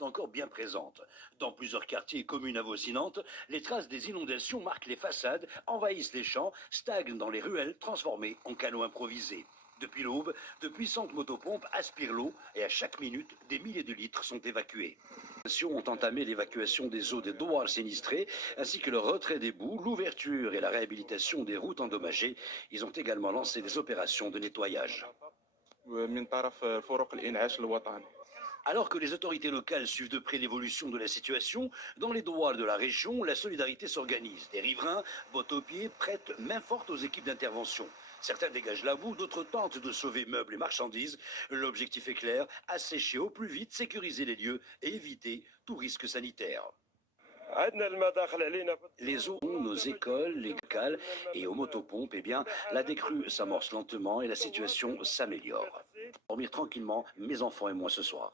est encore bien présente. Dans plusieurs quartiers et communes avoisinantes, les traces des inondations marquent les façades, envahissent les champs, stagnent dans les ruelles transformées en canaux improvisés. Depuis l'aube, de puissantes motopompes aspirent l'eau et à chaque minute, des milliers de litres sont évacués. Les associations ont entamé l'évacuation des eaux des douars sinistrés, ainsi que le retrait des boues, l'ouverture et la réhabilitation des routes endommagées. Ils ont également lancé des opérations de nettoyage. Alors que les autorités locales suivent de près l'évolution de la situation, dans les douars de la région, la solidarité s'organise. Des riverains, bottes aux pieds, prêtent main forte aux équipes d'intervention. Certains dégagent la boue, d'autres tentent de sauver meubles et marchandises. L'objectif est clair, assécher au plus vite, sécuriser les lieux et éviter tout risque sanitaire. Les eaux, nos écoles, les locales et aux motopompes, eh bien, la décrue s'amorce lentement et la situation s'améliore. Dormir tranquillement, mes enfants et moi ce soir.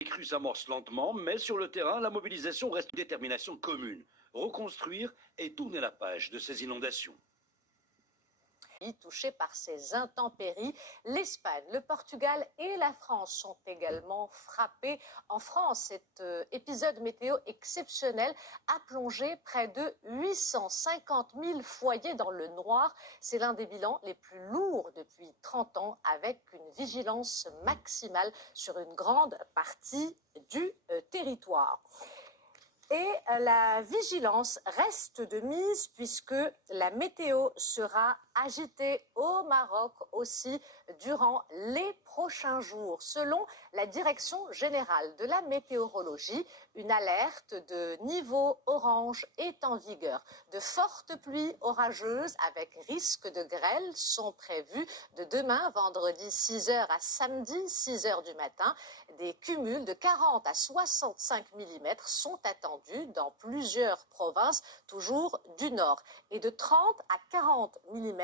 La décrue s'amorce lentement, mais sur le terrain, la mobilisation reste une détermination commune. Reconstruire et tourner la page de ces inondations. Touchés par ces intempéries. L'Espagne, le Portugal et la France sont également frappés. En France, cet épisode météo exceptionnel a plongé près de 850 000 foyers dans le noir. C'est l'un des bilans les plus lourds depuis 30 ans, avec une vigilance maximale sur une grande partie du territoire. Et la vigilance reste de mise puisque la météo sera agitée au Maroc aussi durant les prochains jours. Selon la Direction générale de la météorologie, une alerte de niveau orange est en vigueur. De fortes pluies orageuses avec risque de grêle sont prévues de demain, vendredi 6h à samedi 6h du matin. Des cumuls de 40 à 65 mm sont attendus dans plusieurs provinces, toujours du nord, et de 30 à 40 mm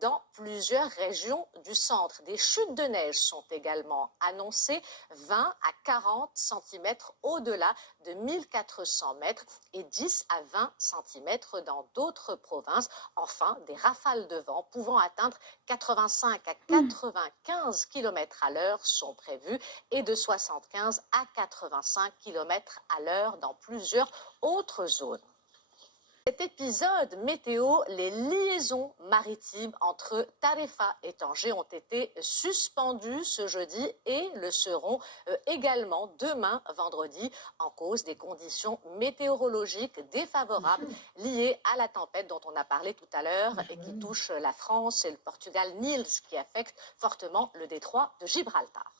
dans plusieurs régions du centre. Des chutes de neige sont également annoncées, 20 à 40 cm au-delà de 1400 mètres et 10 à 20 cm dans d'autres provinces. Enfin, des rafales de vent pouvant atteindre 85 à 95 km à l'heure sont prévues et de 75 à 85 km à l'heure dans plusieurs autres zones. Cet épisode météo, les liaisons maritimes entre Tarifa et Tanger ont été suspendues ce jeudi et le seront également demain vendredi en cause des conditions météorologiques défavorables liées à la tempête dont on a parlé tout à l'heure et qui touche la France et le Portugal, Niels, qui affecte fortement le détroit de Gibraltar.